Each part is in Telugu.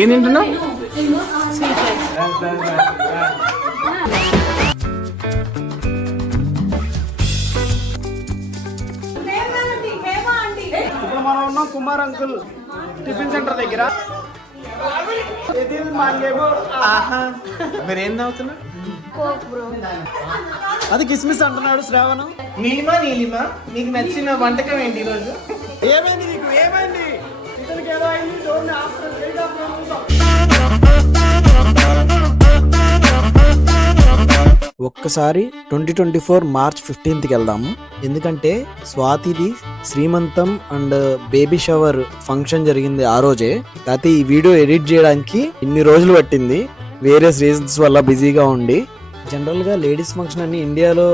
ఏం తింటున్నావు? ఇప్పుడు మనం ఉన్నాం కుమార్ అంకుల్ టిఫిన్ సెంటర్ దగ్గర. మీరు ఏం తాగుతున్నా? అది కిస్మిస్ అంటున్నాడు శ్రావణం. నీలిమా నీకు నచ్చిన వంటకం ఏంటి ఈరోజు? ఏమైంది నీకు? ఏమైంది? ఇతనికి ఏదో అయింది. ఒక్కసారి 2024 మార్చ్ 15కి వెళ్దాము. ఎందుకంటే స్వాతిది శ్రీమంతం అండ్ బేబీ షవర్ ఫంక్షన్ జరిగింది ఆ రోజే. కాకపోతే ఈ వీడియో ఎడిట్ చేయడానికి ఇన్ని రోజులు పట్టింది, వేరియస్ రీజన్స్ వల్ల బిజీగా ఉండి. జనరల్ గా లేడీస్ ఫంక్షన్ అన్ని ఇండియాలో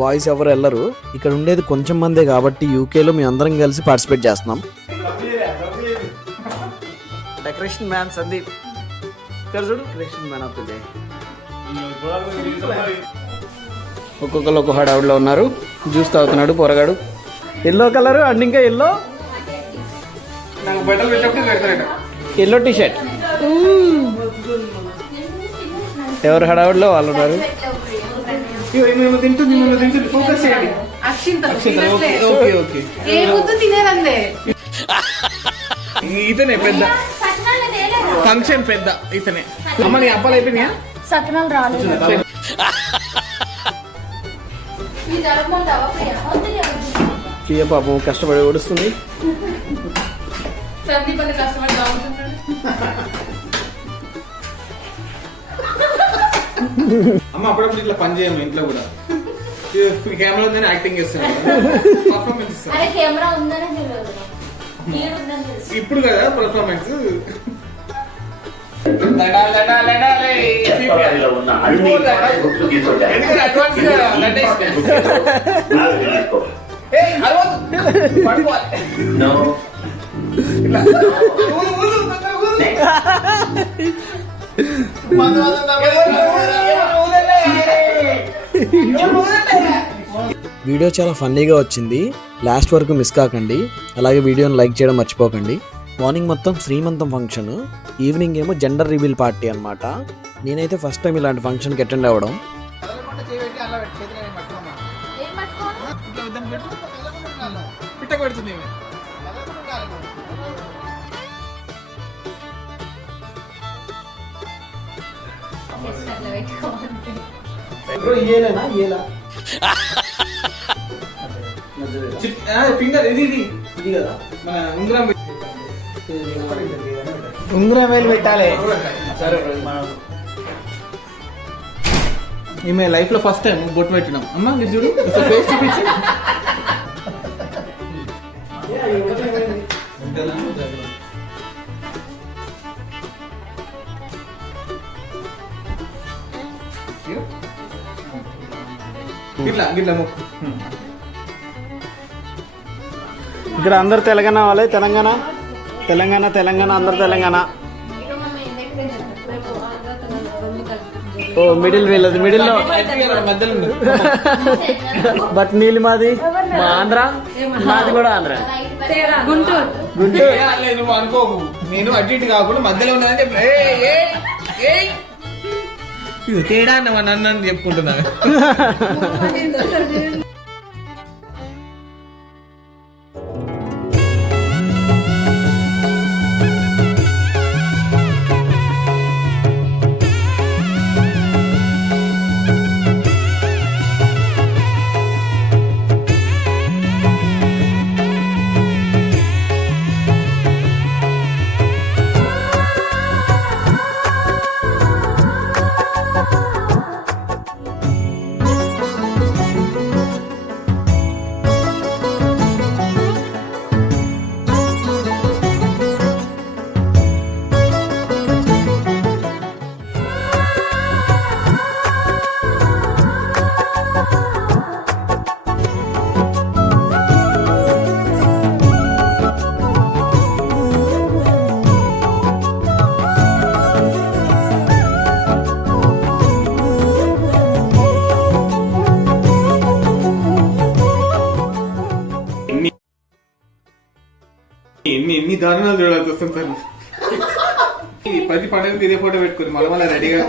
బాయ్స్ ఎవరు వెళ్ళరు, ఇక్కడ ఉండేది కొంచెం మందే కాబట్టి యూకేలో మేము అందరం కలిసి పార్టిసిపేట్ చేస్తున్నాం. డెకరేషన్ మ్యాన్ సందీప్ ఇక్కడ చూడు, decoration man of the day. ఒక్కొక్కరు ఒక్కొక్క హడావుడిలో ఉన్నారు. జ్యూస్ తాగుతున్నాడు పొరగాడు, ఎల్లో కలర్ అండ్ ఇంకా ఎల్లో టీ షర్ట్. ఎవరు హడావుడిలో వాళ్ళు ఉన్నారు. ఇతనే పెద్ద ఫంక్షన్ పెద్ద ఇతనే. అమ్మ నీ అబ్బాలు అయిపోయినాయా? సకనాలు రాలేదు. కియ పాపం కష్టపడి ఓడుస్తుంది. అమ్మ అప్పుడప్పుడు ఇట్లా పని చేయము ఇంట్లో కూడా. కెమెరా ఉందని యాక్టింగ్ చేస్తున్నాను. ఇప్పుడు కదా పర్ఫార్మెన్స్. వీడియో చాలా ఫన్నీగా వచ్చింది, లాస్ట్ వరకు మిస్ కాకండి. అలాగే వీడియోని లైక్ చేయడం మర్చిపోకండి. మార్నింగ్ మొత్తం శ్రీమంతం ఫంక్షన్, ఈవినింగ్ ఏమో జెండర్ రివీల్ పార్టీ అనమాట. నేనైతే ఫస్ట్ టైం ఇలాంటి ఫంక్షన్కి అటెండ్ అవ్వడం. ఫింగర్ ఇది కదా మన ఉంగరం వేలు పెట్టాలి. ఈమె లైఫ్ లో ఫస్ట్ టైం బొట్టు పెట్టినాం. అమ్మా మీరు చూడు, ఫేస్ చూపించి. గిట్లా గిట్లా ముక్కు. ఇక్కడ అందరు తెలంగాణ వాళ్ళే. తెలంగాణ తెలంగాణ తెలంగాణ అందరు తెలంగాణ. ఓ మిడిల్ వీళ్ళది, మిడిల్ లో బట్ నీళ్ళు మాది మా ఆంధ్ర, మాది కూడా ఆంధ్ర. గుంటూరు గుంటూరు. నువ్వు అనుకోకు, నేను అటు ఇటు కాకుండా మధ్యలో ఉన్నదని చెప్పి తేడా నన్ను చెప్పుకుంటున్నాను. ఎన్ని దారుణాలు చూడాల్సి వస్తుంది సార్. ప్రతి పండుగకి ఇదే ఫోటో పెట్టుకుని మళ్ళీ మళ్ళీ రెడీగా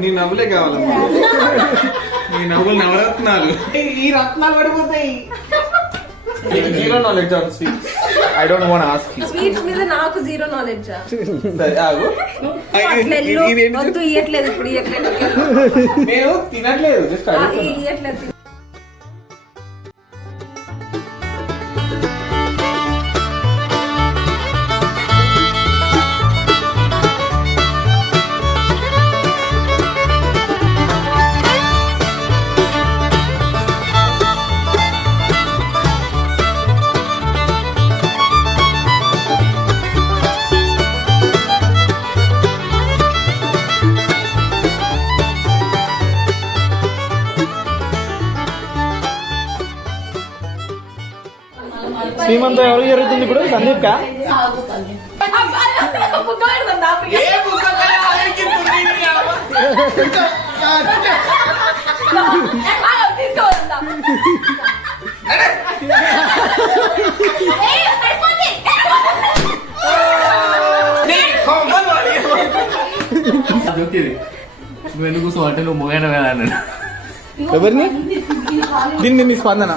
నీ నవ్వులే కావాలమ్మా, నీ నవ్వులు నవరత్నాలు. ఈ రత్నాలు పడిపోతాయి. Zero knowledge on sweets. I don't want ask you. Sweets మీద నాకు జీరో నాలెడ్జ్. సరే ఆగు. వద్దు ఇయట్లేదు ఇప్పుడు ఇయట్లేదు. నేను తినట్లేదు, జస్ట్ ఇయట్లేదు. శ్రీమంతం ఎవరు జరుగుతుంది ఇప్పుడు? సందీప్ కా? నువ్వు ఎందుకు కూర్చో అంటే నువ్వు మొగైన కదా అన్నాడు. ఎవరిని? దీన్ని మీ స్పందన.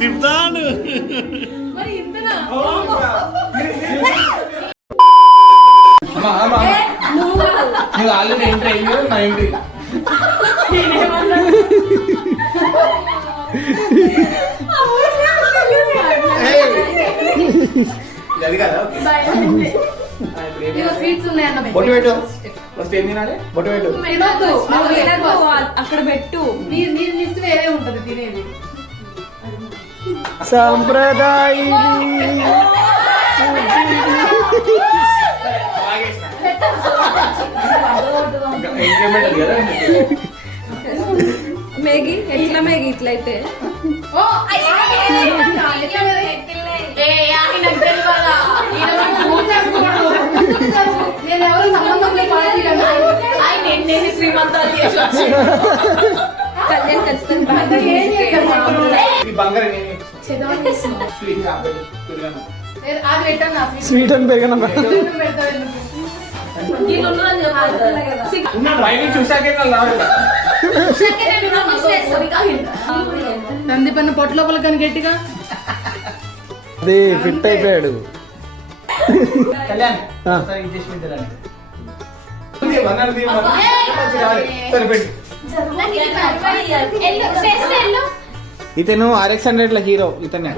తిప్తాను. నువ్వు ఆల్రెడీ ఎంట్రీ అయ్యో నా ఎంట్రీ. అది కదా బొట్టు పెట్టు. ఫస్ట్ ఏం తినాలి? బొట్టు పెట్టు. అక్కడ పెట్టు. నీ లిస్ట్ వేరే ఉంటది తినేది. సంప్రదాయ మేగి ఎట్లా మేగి ఇట్లయితే శ్రీమంతాలు కళ్యాణ్ ఖచ్చితంగా బంగారం చేద్దామని చేస్తున్నా. అది పెట్టాను స్వీట్ అని పెరిగిన నందిపన్న పొట్ట లోపల కానీ గట్టిగా అదే ఫిట్ అయిపోయాడు. ఇతను RX100 లో హీరో. ఇతనే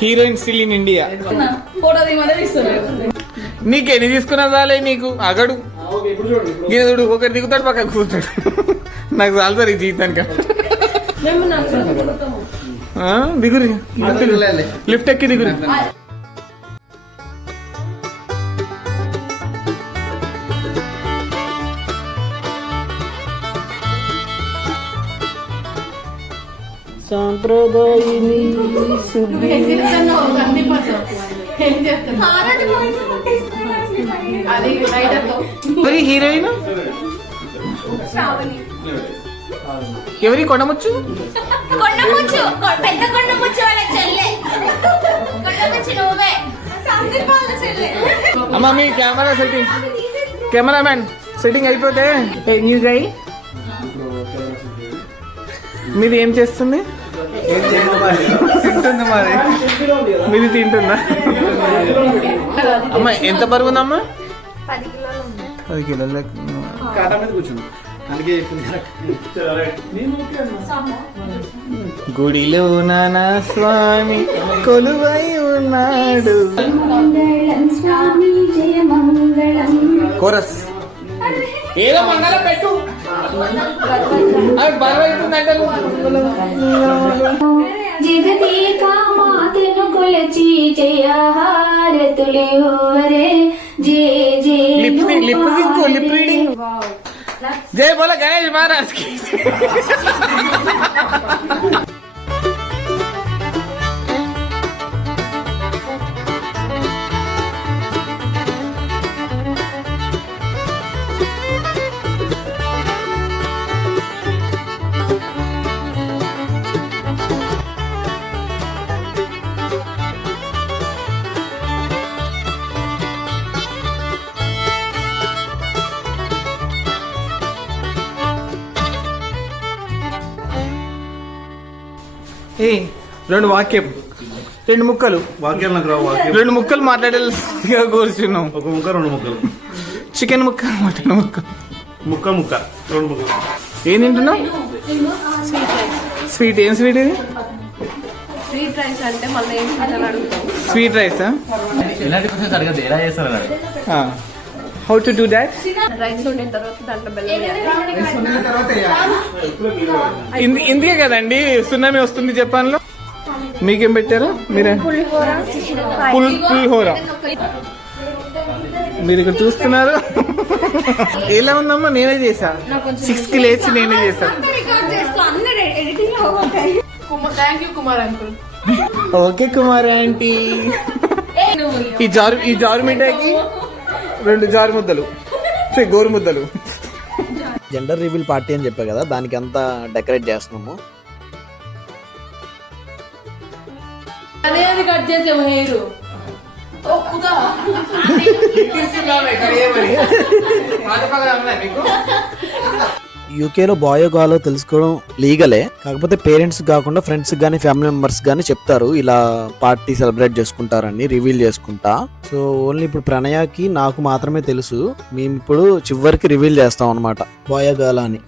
heroine still in India. Photo దిగమంటే తీస్తున్నాడు. నీకెన్ని తీసుకున్నా చాలే నీకు అగడు చూడు. ఒకటి దిగుతాడు పక్క కూర్చుంటాడు. నాకు చాలు సార్ ఈ జీవితానికి. దిగురి లిఫ్ట్ ఎక్కి దిగురి. సాంప్రదాయిని ఎవరి హీరోయిన్? ఎవరి కొండముచ్చు? పెద్ద కొండముచ్చు వాళ్ళ చెల్లె. కొండముచ్చు నువ్వే. సందీప్ వాళ్ళ చెల్లె. అమ్మా మీ కెమెరామ్యాన్ సెట్టింగ్ అయిపోతే న్యూ గై మీది ఏం చేస్తుంది? తింటుంది మరి. మీది తింటుందా? అమ్మా ఎంత బరువు ఉందమ్మా? 10 కిలోలు. గుడిలో నానా స్వామి కొలువై ఉన్నాడు. కోరస్ ఏదో మంగళం పెట్టు. అది బరువైతుందంటే జగదేక మాతను కొలచి జయహారతులేవరే జయ జయ లిప్ రీడింగ్. జై బోలో గణేష్ మహారాజ్ కి. రెండు ముక్కలు రెండు ముక్కలు మాట్లాడేలా కూర్చున్నాం. ఒక ముక్క 2 ముక్కలు చికెన్ ముక్క, మటన్ ముక్క, ముక్క 2 ముక్కలు. ఏం తింటున్నావు? స్వీట్. ఏం స్వీట్ ఇది? స్వీట్ రైస్ అంటే మళ్ళీ ఏం తింటాను అడుగుతాం. స్వీట్ రైసా? ఇలాంటి క్వశ్చన్స్ అడగదు, ఎలా చేస్తారు? How to do that? Rice వండిన తర్వాత దాంట్లో బెల్లం ఇందుకే కదండి సునామీ వస్తుంది జపాన్ లో. మీకేం పెట్టారు? మీరే పులిహోర. మీరు ఇక్కడ చూస్తున్నారు. ఎలా ఉందమ్మా? నేనే చేసా. 6 కి లేచి నేనే చేసా. Thank you Kumar uncle. Okay Kumar aunty. ఈ జారు మిఠాయికి 2 జారు ముద్దలు, గోరు ముద్దలు. జెండర్ రివీల్ పార్టీ అని చెప్పా కదా, దానికి అంతా డెకరేట్ చేస్తున్నాము. అనేది కట్ చేసాము హెయిర్. యూకేలో బాయో గాలో తెలుసుకోవడం లీగలే, కాకపోతే పేరెంట్స్ కాకుండా ఫ్రెండ్స్ గానీ ఫ్యామిలీ మెంబర్స్ గానీ చెప్తారు ఇలా పార్టీ సెలబ్రేట్ చేసుకుంటారని, రివీల్ చేసుకుంటా. సో ఓన్లీ ఇప్పుడు ప్రణయాకి నాకు మాత్రమే తెలుసు. మేము ఇప్పుడు చివరికి రివీల్ చేస్తాం అనమాట బాయో గాలా అని.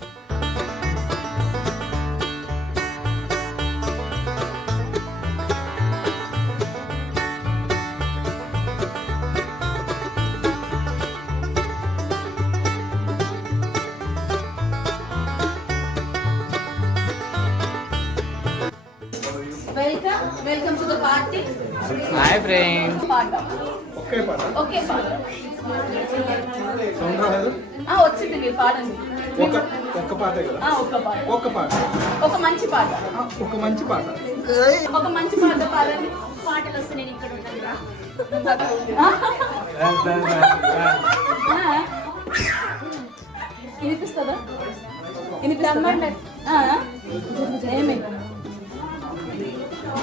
Welcome to the party. Hi friends. Okay పాట వచ్చింది, మీరు పాడండి. ఒక్క పాట కదా? ఒక్క పాట, ఒక మంచి పాట, ఒక మంచి పాట పాడండి. పాటలు వస్తే నేను ఇక్కడ ఉంటాను. వినిపిస్తుందా? వినిపిస్తుందా? ఏమి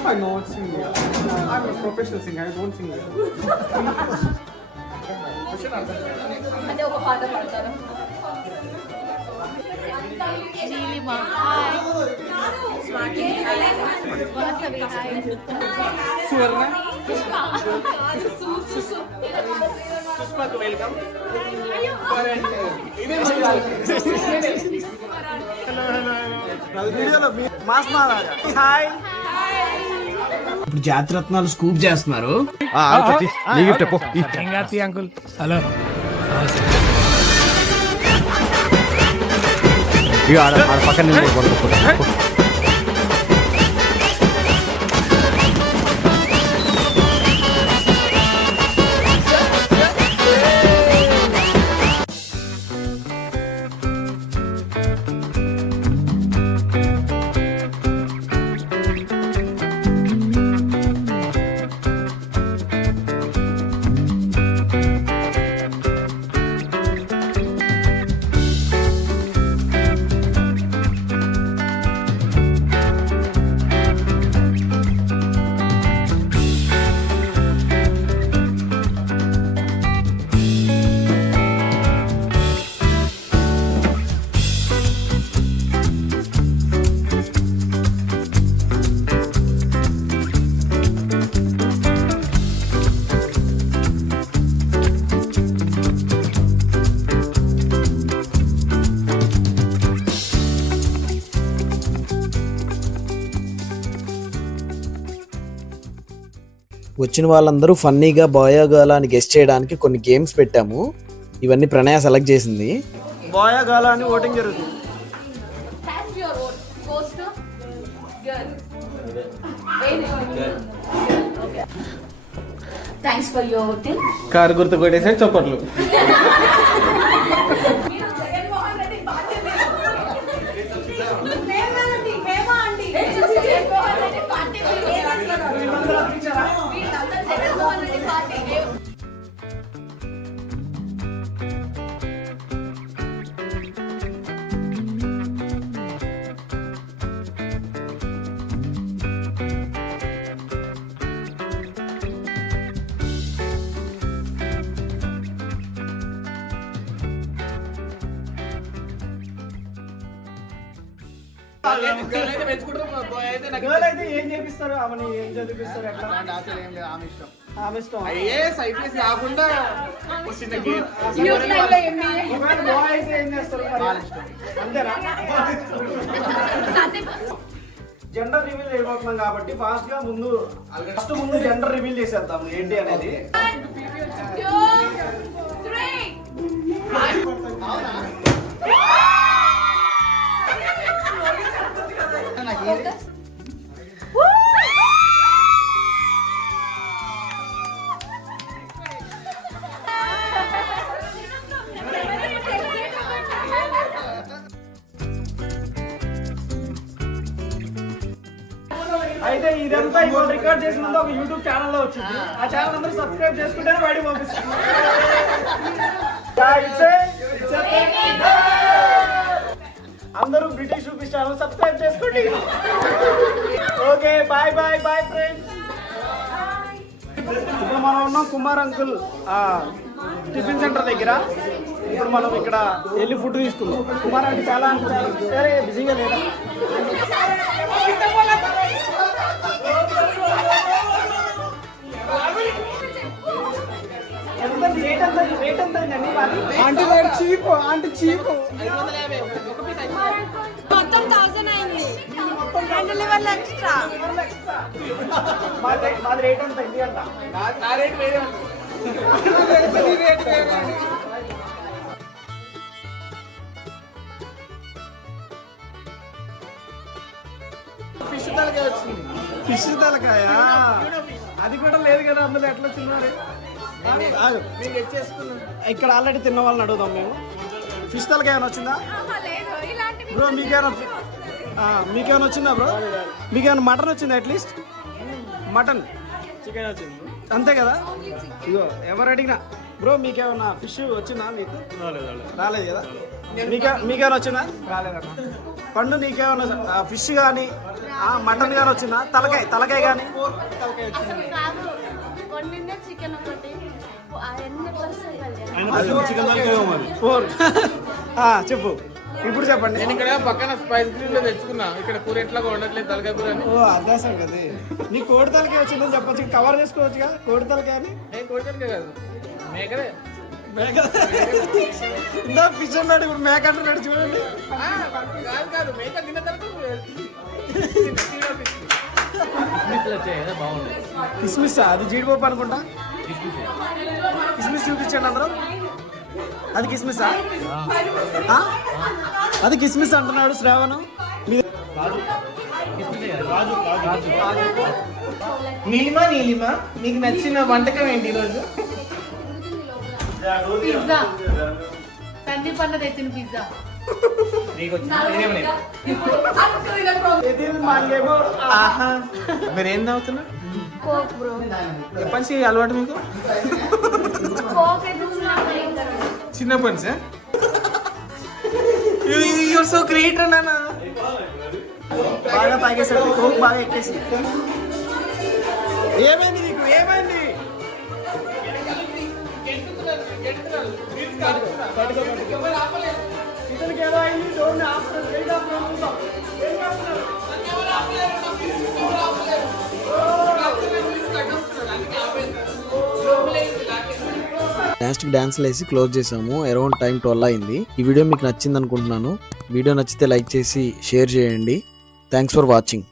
I know singing. I'm a professional singer. I don't sing. అంటే ఒక పాట పాడతారు. Neelima hi, Swathi hi, Vasavi hi, Suvarna. Sushma ko welcome. వీడియోలో మాస్ మహారాజా హాయ్. ఇప్పుడు జాతిరత్నాలు స్కూప్ చేస్తున్నారు. అంకుల్ హలో వచ్చిన వాళ్ళందరూ ఫన్నీగా బాయా గర్ల్ అని గెస్ట్ చేయడానికి కొన్ని గేమ్స్ పెట్టాము. ఇవన్నీ ప్రణయ సెలెక్ట్ చేసింది. బాయా గాలా అని ఓటింగ్ జరుగుతుంది. Cast your vote. Goes to girl. Okay. Thanks for your voting. Car గుర్తు కొట్టేసే చప్పట్లు. మీరు Jaganmohan Reddy party Jaganmohan Reddy party Jaganmohan Reddy party girl అయితే ఏం చేపిస్తారు, ఆమెని ఏం చదివిస్తారు, ఎట్లా ఆమె ఇష్టం. ఐఏఎస్ ఐపీఎస్ కాకుండా చిన్న గేమ్ ఒకవేళ బాయ్ అయితే ఏం చేస్తారు మరి? అంతేనా? జెండర్ రివీల్ చేయబోతున్నాం కాబట్టి ఫస్ట్ ముందు జెండర్ రివీల్ చేసేద్దాం ఏంటి అనేది. అయితే ఇదంతా ఇవాళ రికార్డ్ చేసినందుకు ఒక యూట్యూబ్ ఛానల్లో వచ్చింది. ఆ ఛానల్ అందరూ సబ్స్క్రైబ్ చేసుకుంటేనే బయటకు పంపిస్తాం. అందరూ బ్రిటిష్ రూపీస్ ఛానల్ సబ్స్క్రైబ్ చేసుకోండి. Okay bye bye bye friends. ఇప్పుడు మనం ఉన్నాం కుమార్ అంకుల్ టిఫిన్ సెంటర్ దగ్గర. ఇప్పుడు మనం ఇక్కడ వెళ్ళి ఫుడ్ తీసుకున్నాం. కుమార్ అంటే చాలా సరే బిజీగా లేదా? రేట్ ఎంత ఆంటీ చీప్ ఆంటీ చీప్ మొత్తం 1000 అయింది. Delivery extra. మాది రేట్ ఎంత ఇది అంట. నా రేట్ వేరే ఉంది. ఫిష్ తలకాయ వచ్చింది. ఫిష్ తలకాయ అది కూడా లేదు కదా అందులో. ఎట్లా తిన్నారు? ఇక్కడ ఆల్రెడీ తిన్న వాళ్ళని అడుగుదాం మేము. ఫిష్ తలకాయ ఏమైనా వచ్చిందా బ్రో? మీకేమైనా వచ్చిందా బ్రో? మీకేమైనా మటన్ వచ్చిందా? అట్లీస్ట్ మటన్ చికెన్ వచ్చింది అంతే కదా. ఇగో ఎవరు అడిగినా బ్రో మీకేమన్నా ఫిష్ వచ్చిందా? మీకు రాలేదు కదా. మీకేమైనా వచ్చిందా? పండు నీకేమైనా ఫిష్ కానీ మటన్ కానీ వచ్చిందా? తలకాయ కానీ అసలు కాదు వండిందే చికెన్ ఒకటి అవన్నీ ప్లస్ 4 చెప్పు ఇప్పుడు చెప్పండి. నేను ఇక్కడ పక్కన స్పైస్ గ్రిల్ లో తెచ్చుకున్నా. ఇక్కడ కూర ఎట్లాగా ఉండట్లేదు తలకాయ కూర అని. ఓ అదేసం కదా. నీ కోడి తలకాయ వచ్చిందని చెప్పొచ్చు, కవర్ చేసుకోవచ్చుగా కోడి తలకాయ అని. నేను కోడికలకే కాదు మేకలే. ఇందా ఫిష్ అన్నాడు, ఇప్పుడు మేక అంటున్నాడు చూడండి. కాదు మేక తిన్న తర్వాత బాగుంది. కిస్మిస్ అది జీడిపప్పు అనుకుంటా. కిస్మిస్ చూపించండి అందరూ. అది కిస్మిసా? అది కిస్మిస్ అంటున్నాడు శ్రావణ్. నీలిమా నీకు నచ్చిన వంటకం ఏంటి ఈరోజు? పిజ్జా. సందీప్ అన్న తెచ్చిన పిజ్జా. మీరు ఏం తాగుతున్నా? Coke bro. ఎప్పటి నుంచి అలవాటు మీకు? కోక్ అయితే చిన్నప్పుడు చిన్నప్పటి నుంచా? యూఆర్ సో గ్రేట్ అన్నా. బాగా తాగేసరికి కోక్ బాగా ఎక్కేసి. ఏమైంది నీకు? ఏమైంది? ఇతనికి ఏదో అయింది. డోర్ని ఆఫ్ చూద్దాం. లాస్ట్కి డాన్స్లు వేసి క్లోజ్ చేసాము. అరౌండ్ టైం 12 అయింది. ఈ వీడియో మీకు నచ్చింది అనుకుంటున్నాను. వీడియో నచ్చితే లైక్ చేసి షేర్ చేయండి. Thanks for watching.